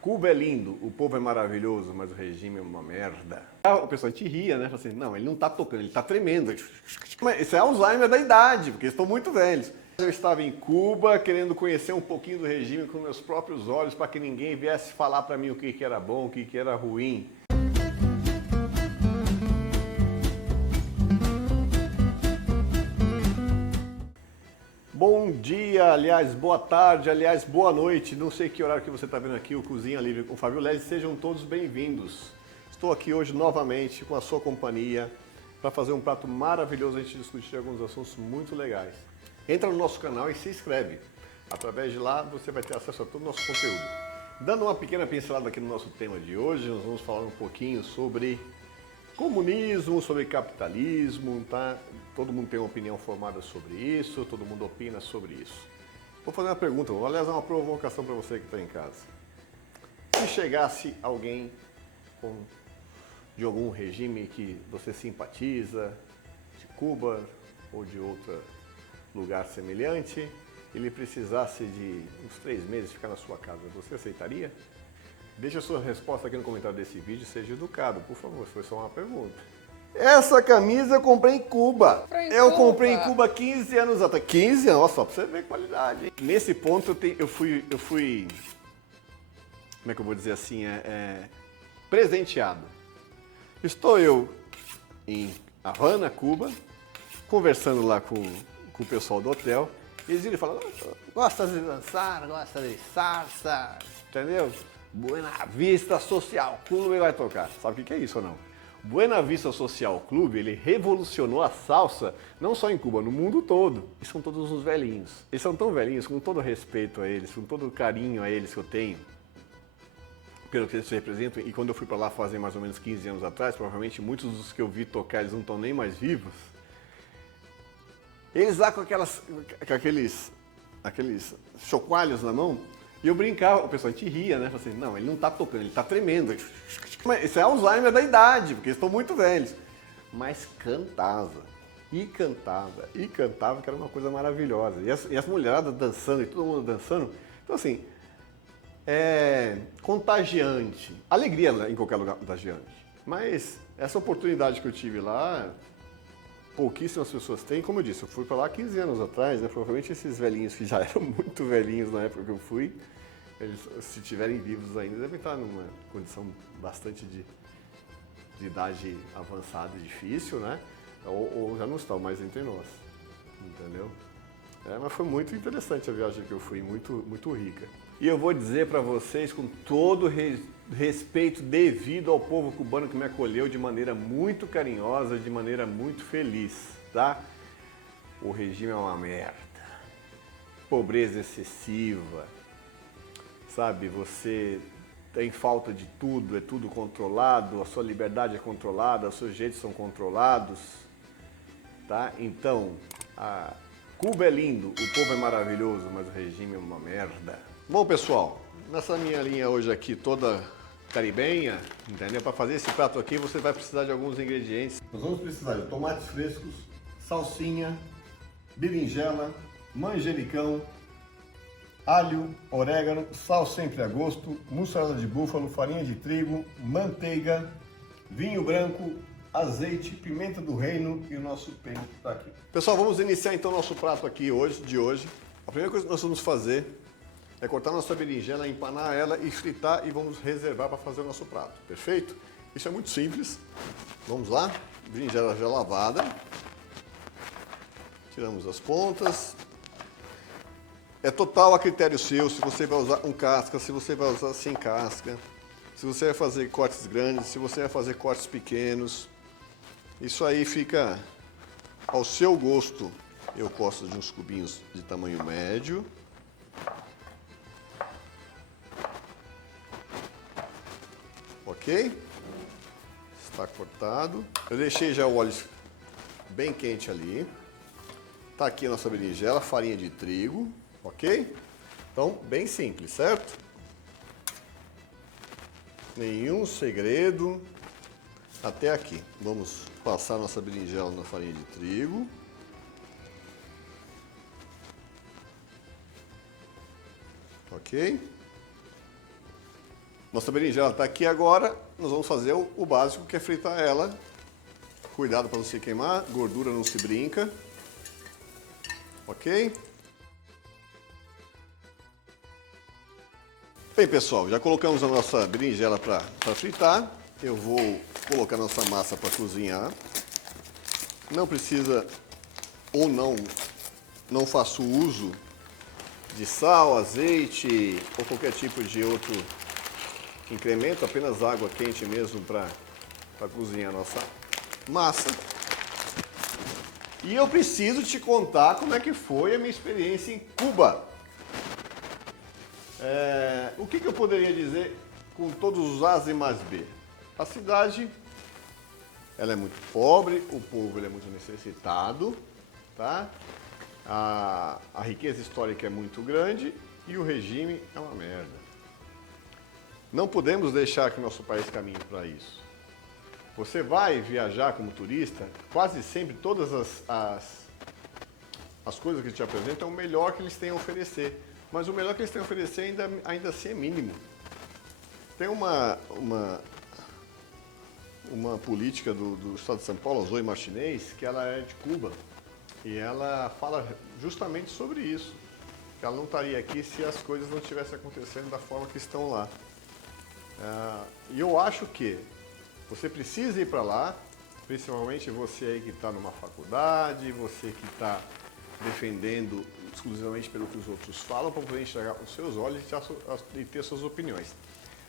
Cuba é lindo, o povo é maravilhoso, mas o regime é uma merda. O pessoal te ria, né? Fala assim, não, ele não tá tocando, ele tá tremendo. Mas isso é Alzheimer da idade, porque eles estão muito velhos. Eu estava em Cuba querendo conhecer um pouquinho do regime com meus próprios olhos para que ninguém viesse falar para mim o que era bom, o que era ruim. Bom dia, aliás, boa tarde, aliás, boa noite. Não sei que horário que você está vendo aqui, o Cozinha Livre com o Fábio Lese. Sejam todos bem-vindos. Estou aqui hoje novamente com a sua companhia para fazer um prato maravilhoso e a gente discutir alguns assuntos muito legais. Entra no nosso canal e se inscreve. Através de lá você vai ter acesso a todo o nosso conteúdo. Dando uma pequena pincelada aqui no nosso tema de hoje, nós vamos falar um pouquinho sobre comunismo, sobre capitalismo, tá? Todo mundo tem uma opinião formada sobre isso, todo mundo opina sobre isso. Vou fazer uma pergunta, aliás, é uma provocação para você que está em casa. Se chegasse alguém de algum regime que você simpatiza, de Cuba ou de outro lugar semelhante, ele precisasse de uns 3 meses ficar na sua casa, você aceitaria? Deixe a sua resposta aqui no comentário desse vídeo, seja educado, por favor, foi só uma pergunta. Essa camisa eu comprei em Cuba. Eu comprei em Cuba 15 anos atrás. 15 anos, só pra você ver a qualidade. Hein? Nesse ponto eu fui, como é que eu vou dizer assim, presenteado. Estou eu em Havana, Cuba, conversando lá com o pessoal do hotel. Eles viram e falaram, gosta de dançar, gosta de salsa, entendeu? Buena Vista Social Clube vai tocar. Sabe o que é isso ou não? Buena Vista Social Clube, ele revolucionou a salsa, não só em Cuba, no mundo todo. E são todos uns velhinhos. Eles são tão velhinhos, com todo respeito a eles, com todo o carinho a eles que eu tenho, pelo que eles representam. E quando eu fui para lá fazer mais ou menos 15 anos atrás, provavelmente muitos dos que eu vi tocar, eles não estão nem mais vivos. Eles lá com aqueles chocalhos na mão, e eu brincava, o pessoal te ria, né? Falei assim, não, ele não tá tocando, ele tá tremendo. Mas isso é Alzheimer da idade, porque eles estão muito velhos. Mas cantava, e cantava, e cantava, que era uma coisa maravilhosa. E as mulheradas dançando, e todo mundo dançando. Então assim, é contagiante. Alegria em qualquer lugar contagiante. Mas essa oportunidade que eu tive lá, pouquíssimas pessoas têm. Como eu disse, eu fui para lá 15 anos atrás, né? Provavelmente esses velhinhos que já eram muito velhinhos na época que eu fui, eles, se estiverem vivos ainda, devem estar numa condição bastante de idade avançada e difícil, né? Ou já não estão mais entre nós, entendeu? Mas foi muito interessante a viagem que eu fui, muito, muito rica. E eu vou dizer para vocês com todo respeito devido ao povo cubano que me acolheu de maneira muito carinhosa, de maneira muito feliz, tá? O regime é uma merda. Pobreza excessiva, sabe? Você tem falta de tudo, é tudo controlado, a sua liberdade é controlada, os seus jeitos são controlados, tá? Então, Cuba é lindo, o povo é maravilhoso, mas o regime é uma merda. Bom, pessoal, nessa minha linha hoje aqui toda caribenha, entendeu? Para fazer esse prato aqui você vai precisar de alguns ingredientes. Nós vamos precisar de tomates frescos, salsinha, berinjela, manjericão, alho, orégano, sal sempre a gosto, mussarela de búfalo, farinha de trigo, manteiga, vinho branco, azeite, pimenta do reino e o nosso pente está aqui. Pessoal, vamos iniciar então nosso prato aqui de hoje. A primeira coisa que nós vamos fazer é cortar nossa berinjela, empanar ela e fritar e vamos reservar para fazer o nosso prato, perfeito? Isso é muito simples. Vamos lá, berinjela já lavada. Tiramos as pontas. É total a critério seu se você vai usar com casca, se você vai usar sem casca, se você vai fazer cortes grandes, se você vai fazer cortes pequenos. Isso aí fica ao seu gosto. Eu gosto de uns cubinhos de tamanho médio. Ok? Está cortado. Eu deixei já o óleo bem quente ali. Está aqui a nossa berinjela, farinha de trigo. Ok? Então, bem simples, certo? Nenhum segredo até aqui. Vamos passar nossa berinjela na farinha de trigo. Ok? Nossa berinjela está aqui agora, nós vamos fazer o básico, que é fritar ela. Cuidado para não se queimar, gordura não se brinca. Ok? Bem, pessoal, já colocamos a nossa berinjela para fritar. Eu vou colocar nossa massa para cozinhar. Não precisa ou não faço uso de sal, azeite ou qualquer tipo de outro incremento, apenas água quente mesmo para cozinhar a nossa massa. E eu preciso te contar como é que foi a minha experiência em Cuba. O que eu poderia dizer com todos os As e mais B? A cidade, ela é muito pobre, o povo ele é muito necessitado, tá? A riqueza histórica é muito grande e o regime é uma merda. Não podemos deixar que o nosso país caminhe para isso. Você vai viajar como turista, quase sempre todas as coisas que te apresentam é o melhor que eles têm a oferecer. Mas o melhor que eles têm a oferecer ainda assim é mínimo. Tem uma política do estado de São Paulo, a Zoe Martinez, que ela é de Cuba. E ela fala justamente sobre isso. Que ela não estaria aqui se as coisas não estivessem acontecendo da forma que estão lá. E eu acho que você precisa ir para lá, principalmente você aí que está numa faculdade, você que está defendendo exclusivamente pelo que os outros falam, para poder enxergar os seus olhos e ter suas opiniões.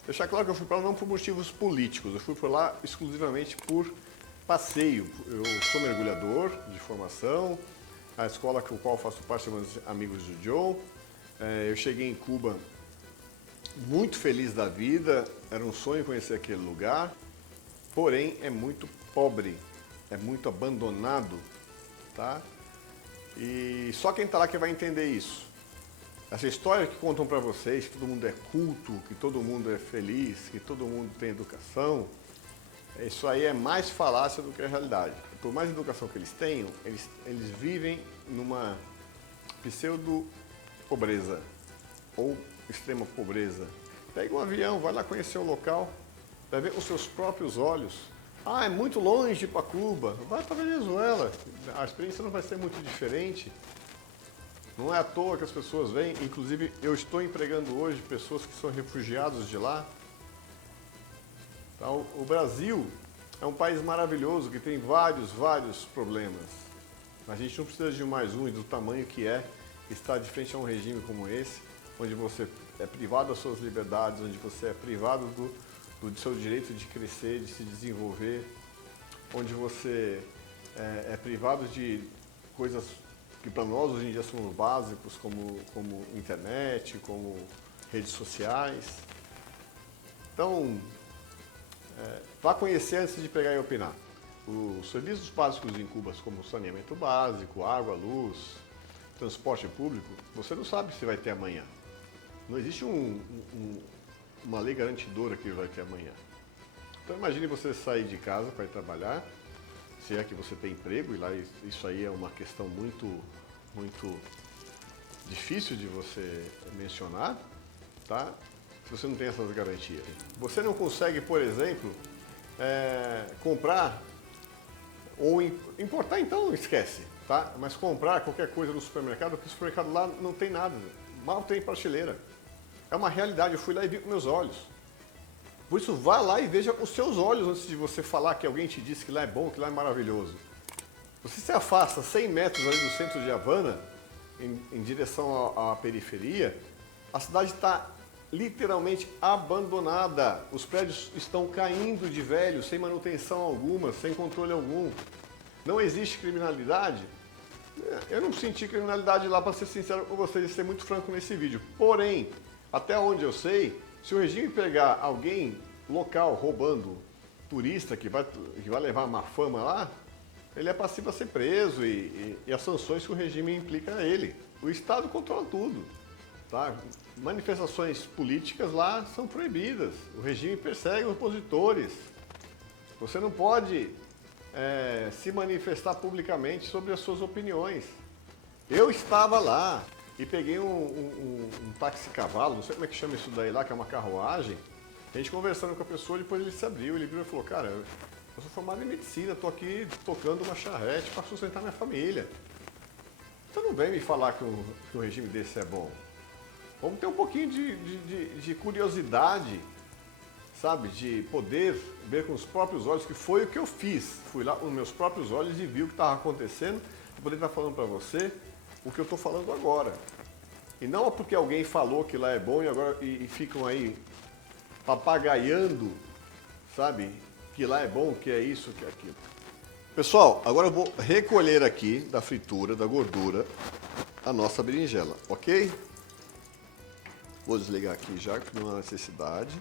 Deixar claro que eu fui para lá não por motivos políticos, eu fui para lá exclusivamente por passeio. Eu sou mergulhador de formação, a escola com a qual faço parte são meus amigos do Joe. Eu cheguei em Cuba muito feliz da vida, era um sonho conhecer aquele lugar, porém é muito pobre, é muito abandonado, tá? E só quem está lá que vai entender isso. Essa história que contam para vocês, que todo mundo é culto, que todo mundo é feliz, que todo mundo tem educação, isso aí é mais falácia do que a realidade. Por mais educação que eles tenham, eles vivem numa pseudo-pobreza ou extrema pobreza. Pega um avião, vai lá conhecer o local, vai ver com os seus próprios olhos. É muito longe para Cuba, vai para Venezuela, a experiência não vai ser muito diferente. Não é à toa que as pessoas vêm, inclusive eu estou empregando hoje pessoas que são refugiados de lá. Então, o Brasil é um país maravilhoso que tem vários problemas. A gente não precisa de mais um e do tamanho que é estar de frente a um regime como esse, onde você é privado das suas liberdades, onde você é privado do seu direito de crescer, de se desenvolver, onde você é privado de coisas que para nós hoje em dia são básicos, como internet, como redes sociais. Então, vá conhecer antes de pegar e opinar. Os serviços básicos em Cuba, como saneamento básico, água, luz, transporte público, você não sabe se vai ter amanhã. Não existe uma lei garantidora que vai ter amanhã. Então imagine você sair de casa para ir trabalhar, se é que você tem emprego, e lá isso aí é uma questão muito difícil de você mencionar, tá? Se você não tem essas garantias. Você não consegue, por exemplo, comprar ou importar, então esquece, tá? Mas comprar qualquer coisa no supermercado, porque o supermercado lá não tem nada, mal tem prateleira. É uma realidade, eu fui lá e vi com meus olhos. Por isso, vá lá e veja com os seus olhos antes de você falar que alguém te disse que lá é bom, que lá é maravilhoso. Você se afasta 100 metros ali do centro de Havana, em direção à periferia, a cidade está literalmente abandonada. Os prédios estão caindo de velho, sem manutenção alguma, sem controle algum. Não existe criminalidade. Eu não senti criminalidade lá, para ser sincero com vocês, e ser muito franco nesse vídeo. Porém, até onde eu sei, se o regime pegar alguém local roubando turista que vai levar má fama lá, ele é passivo a ser preso e as sanções que o regime implica a ele. O Estado controla tudo. Tá? Manifestações políticas lá são proibidas. O regime persegue opositores. Você não pode se manifestar publicamente sobre as suas opiniões. Eu estava lá e peguei um táxi-cavalo, não sei como é que chama isso daí lá, que é uma carruagem, A gente conversando com a pessoa, depois ele se abriu, ele virou e falou, cara, eu sou formado em medicina, estou aqui tocando uma charrete para sustentar minha família. Então não vem me falar que um regime desse é bom. Vamos ter um pouquinho de curiosidade, sabe? De poder ver com os próprios olhos, que foi o que eu fiz. Fui lá com os meus próprios olhos e vi o que estava acontecendo, e poder estar falando para você o que eu estou falando agora. E não porque alguém falou que lá é bom e ficam aí papagaiando, sabe? Que lá é bom, que é isso, que é aquilo. Pessoal, agora eu vou recolher aqui da fritura, da gordura, a nossa berinjela, ok? Vou desligar aqui já, que não há necessidade.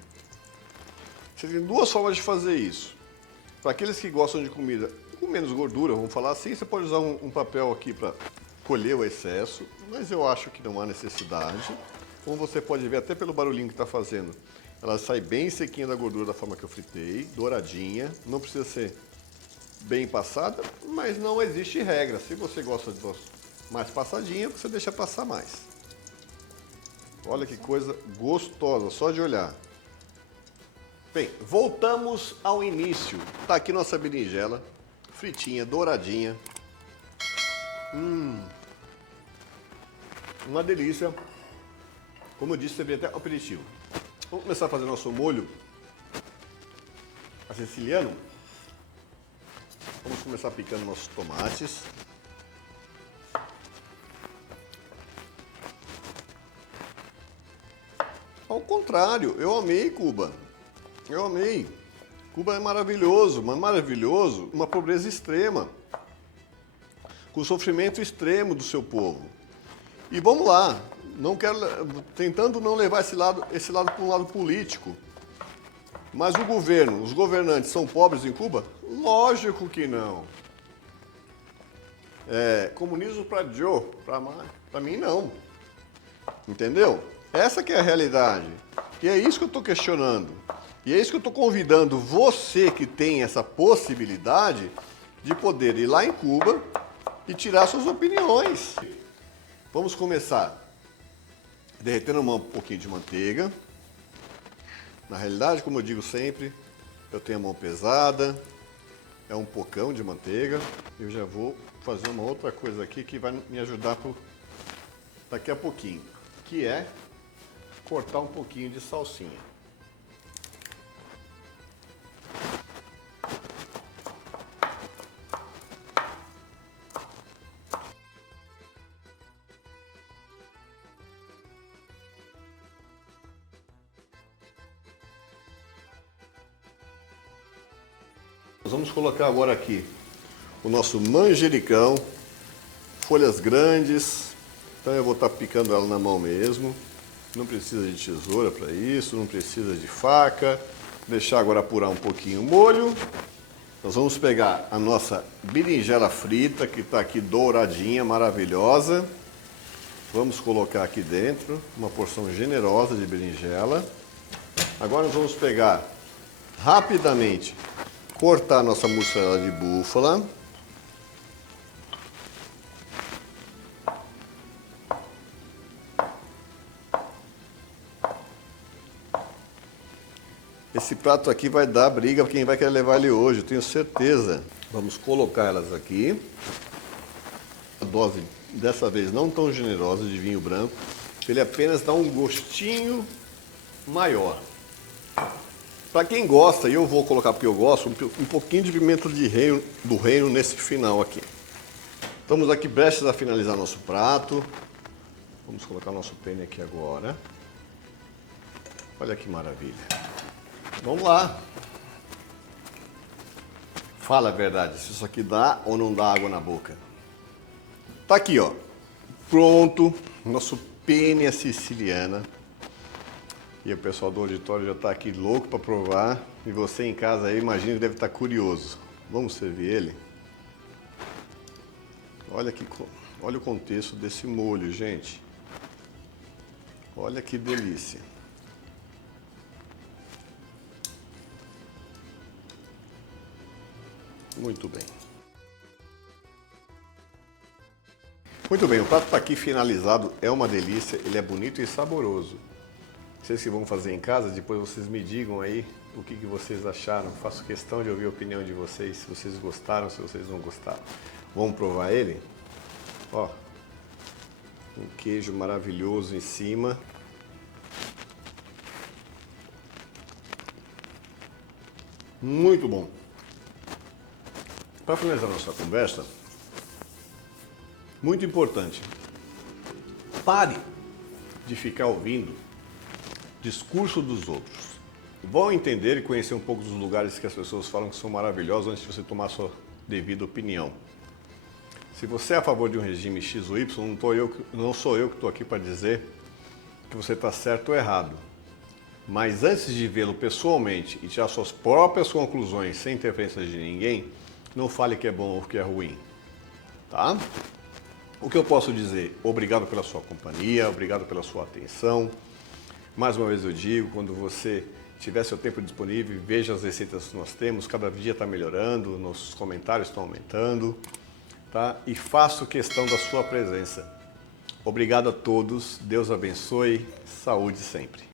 Você tem duas formas de fazer isso. Para aqueles que gostam de comida com menos gordura, vamos falar assim, você pode usar um papel aqui para colher o excesso, mas eu acho que não há necessidade. Como você pode ver até pelo barulhinho que está fazendo, ela sai bem sequinha da gordura da forma que eu fritei, douradinha, não precisa ser bem passada, mas não existe regra. Se você gosta de mais passadinha, você deixa passar mais. Olha que coisa gostosa, só de olhar. Bem, voltamos ao início. Tá aqui nossa berinjela, fritinha, douradinha. Uma delícia. Como eu disse, você vê até aperitivo. Vamos começar a fazer nosso molho a siciliano. Vamos começar picando nossos tomates. Ao contrário, eu amei Cuba. Eu amei. Cuba é maravilhoso, mas maravilhoso, uma pobreza extrema, com sofrimento extremo do seu povo. E vamos lá, não quero, tentando não levar esse lado para um lado político. Mas o governo, os governantes são pobres em Cuba? Lógico que não. Comunismo para Joe, para mim não. Entendeu? Essa que é a realidade. E é isso que eu estou questionando. E é isso que eu estou convidando você que tem essa possibilidade de poder ir lá em Cuba e tirar suas opiniões. Vamos começar derretendo um pouquinho de manteiga. Na realidade, como eu digo sempre, eu tenho a mão pesada, é um pocão de manteiga. Eu já vou fazer uma outra coisa aqui que vai me ajudar daqui a pouquinho, que é cortar um pouquinho de salsinha. Nós vamos colocar agora aqui o nosso manjericão, folhas grandes, então eu vou estar picando ela na mão mesmo. Não precisa de tesoura para isso, não precisa de faca. Deixar agora apurar um pouquinho o molho. Nós vamos pegar a nossa berinjela frita, que está aqui douradinha, maravilhosa. Vamos colocar aqui dentro uma porção generosa de berinjela. Agora nós vamos pegar rapidamente, cortar a nossa mussarela de búfala. Esse prato aqui vai dar briga para quem vai querer levar ele hoje, eu tenho certeza. Vamos colocar elas aqui. A dose, dessa vez, não tão generosa de vinho branco. Ele apenas dá um gostinho maior. Para quem gosta, e eu vou colocar porque eu gosto, um pouquinho de pimenta do reino nesse final aqui. Estamos aqui prestes a finalizar nosso prato. Vamos colocar nosso penne aqui agora. Olha que maravilha. Vamos lá. Fala a verdade, se isso aqui dá ou não dá água na boca. Tá aqui, ó. Pronto, nosso penne à siciliana. E o pessoal do auditório já está aqui louco para provar. E você em casa aí, imagino que deve estar curioso. Vamos servir ele? Olha o contexto desse molho, gente. Olha que delícia. Muito bem. Muito bem, o prato está aqui finalizado, é uma delícia, ele é bonito e saboroso. Vocês que vão fazer em casa, depois vocês me digam aí o que vocês acharam. Faço questão de ouvir a opinião de vocês, se vocês gostaram, se vocês não gostaram. Vamos provar ele? Ó, um queijo maravilhoso em cima. Muito bom. Para finalizar nossa conversa, muito importante, pare de ficar ouvindo discurso dos outros. Vão entender e conhecer um pouco dos lugares que as pessoas falam que são maravilhosos antes de você tomar a sua devida opinião. Se você é a favor de um regime X ou Y, não sou eu que estou aqui para dizer que você está certo ou errado. Mas antes de vê-lo pessoalmente e tirar suas próprias conclusões sem interferência de ninguém, não fale que é bom ou que é ruim. Tá? O que eu posso dizer? Obrigado pela sua companhia, obrigado pela sua atenção. Mais uma vez eu digo, quando você tiver seu tempo disponível, veja as receitas que nós temos, cada dia está melhorando, nossos comentários estão aumentando, tá? E faço questão da sua presença. Obrigado a todos, Deus abençoe, saúde sempre.